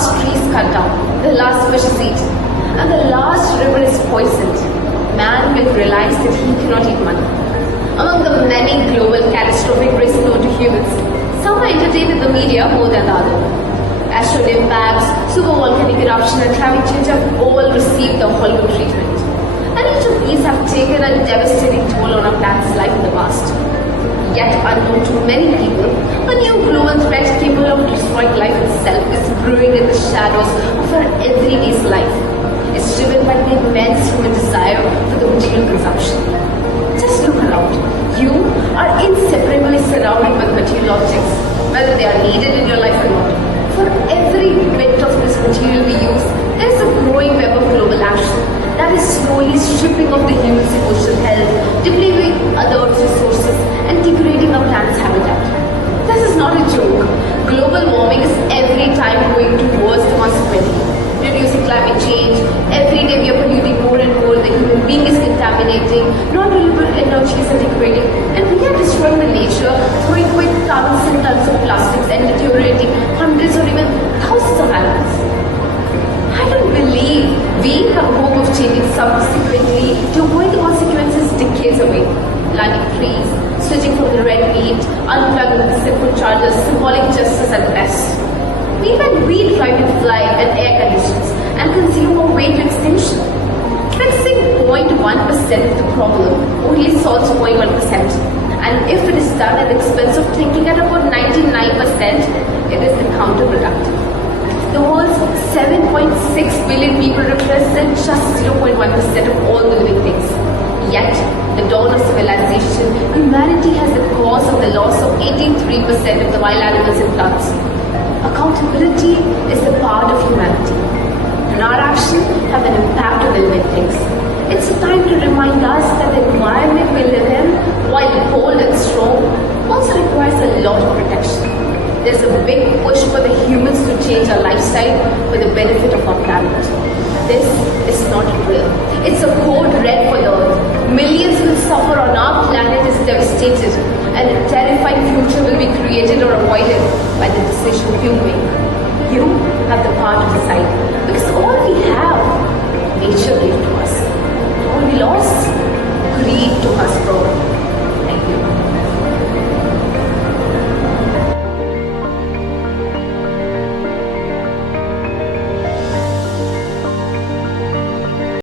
last tree is cut down, the last fish is eaten, and the last river is poisoned, man will realize that he cannot eat money. Among the many global catastrophic risks known to humans, some are entertained in the media more than the other. Asteroid impacts, supervolcanic eruption, and climate change have all received the Hollywood treatment. And each of these have taken a devastating toll on our planet's life in the past. Yet, unknown to many people, a new global threat capable of destroying life itself is brewing in the shadows of our everyday's life. It's driven by the immense human desire for the material consumption. Just look around. You are inseparably surrounded with material objects, whether they are needed in your life or not. For every bit of this material we use, there is a growing web of global action that is slowly stripping off the human's emotional health, depleting other resources, and degrading our planet's habitat. This is not a joke. Global warming is every time going towards the consequently. Reducing climate change, every day we are polluting more and more, the human being is contaminating, non-renewable energies are degrading, and we are destroying the nature, throwing away tons and tons of plastics and deteriorating hundreds or even thousands of animals. I don't believe we have hope of changing subsequently to avoid the consequences decades away. Planting trees, switching from the red meat, unplugging the simple chargers, symbolic justice at best. Even we try to fly and air conditions and consume our way to extinction. Fixing 0.1% of the problem only solves 0.1%. And if it is done at the expense of thinking at about 99%, it is counterproductive. The world's 7.6 billion people represent just 0.1% of all the living things. Yet, the dawn of civilization, humanity has the cause of the loss of 83% of the wild animals and plants. Accountability is the part of humanity, and our actions have an impact on the living things. It's a time to remind us that the environment we live in, while bold and strong, also requires a lot of protection. There's a big push for the humans to change our lifestyle for the benefit of our planet. This is not a drill. It's a code red for the earth. Millions will suffer on our planet is devastated, and a terrifying future will be created or avoided by the decision you make. You have the power to decide, because all we have, nature gives.